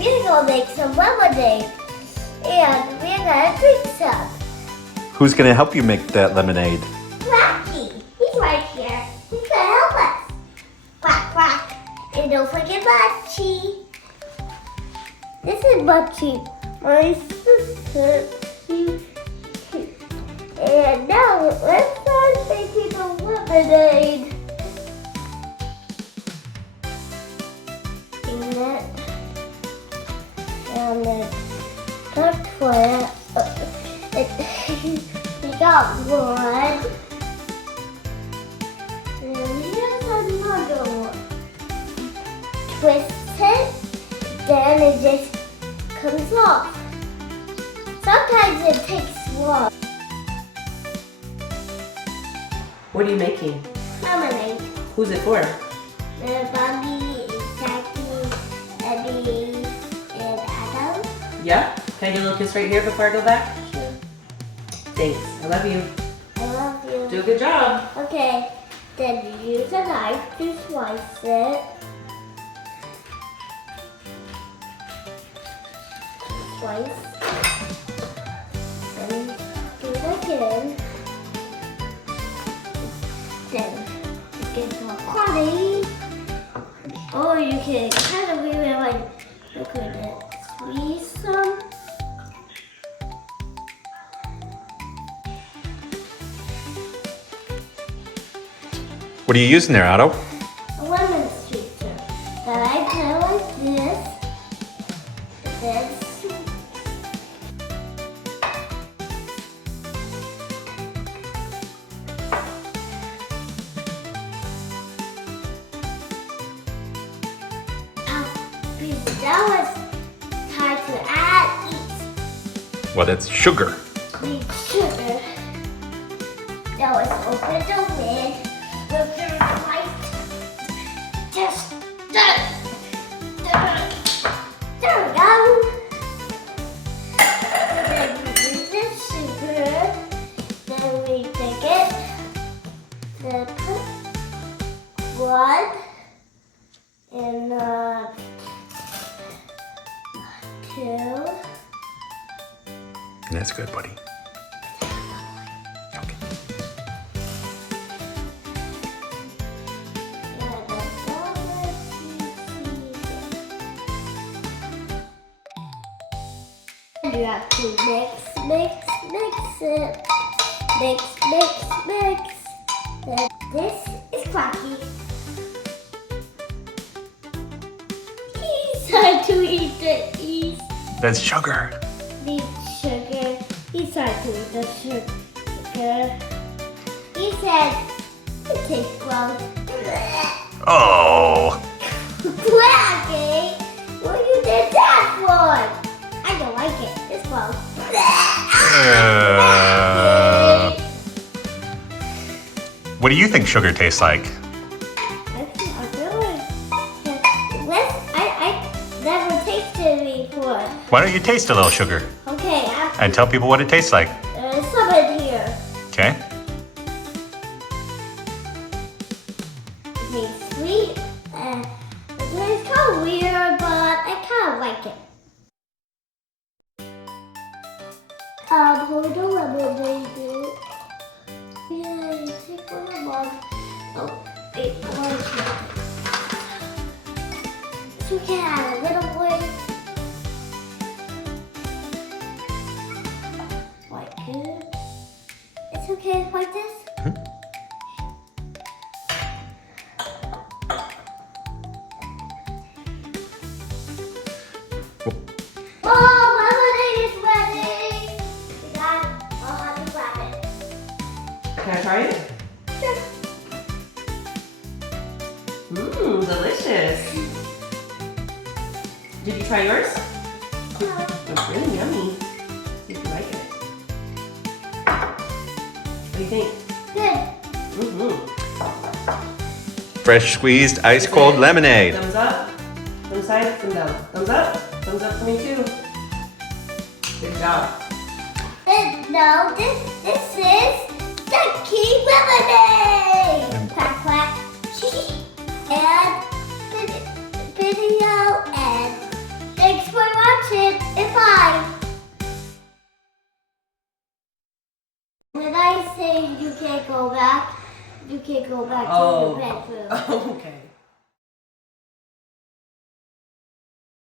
we're gonna make some lemonade. And we're gonna drink some. Who's gonna help you make that lemonade? Quacky, he's right here. He's gonna help us. Quack, quack. And don't forget Munchie. This is Munchie, my sister. And now let's start making the lemonade. And then cut for it. We got one. And here's another one. Twist it, then it just comes off. Sometimes it takes long. What are you making? Lemonade. Who's it for? Bobby, Quacky, Eddie, and Otto. Yeah? Can I get a little kiss right here before I go back? Sure. Thanks. I love you. I love you. Do a good job. Okay, then use a knife to slice it. Slice. Then do it again. Then you get some quality. Or you can kind of really like look at it. Squeeze some. What are you using there, Otto? A lemon squeezer that I put like this. This. That was time to add Well, that's sugar. the sugar. That was open the lid. Look to the light. Just there we go. Then we do the sugar. Then we take it. Then put one and two. That's good, buddy. Okay. You have to mix it. Mix. Then this is Quacky. He's trying to eat the yeast. That's sugar. Need sugar. He's trying to eat the sugar. He said it tastes gross. Oh. Quacky, what you did that for? I don't like it. It's gross. What do you think sugar tastes like? I never tasted it before. Why don't you taste a little sugar Okay, and tell people what it tastes like? some in here. Okay. It's sweet. It's kind of weird, but I kind of like it. Hold on, lemonade. Yeah, you take one of them. Oh, wait, one. So we can add a little bit. Like good. It's okay like this? Oh, lemonade is ready! We got it. I'll have to grab it. Can I try it? Sure. Mmm, delicious. Did you try yours? It's really yummy. See if you like it. What do you think? Good. Mm-hmm. Fresh squeezed ice cold lemonade. Thumbs up. Thumbs side, thumbs down. Thumbs up. Thumbs up for me too. Good job. No, this is the key lemonade. Quack quack. And video and thanks for saying you can't go back. You can't go back to Oh. your bedroom. Okay.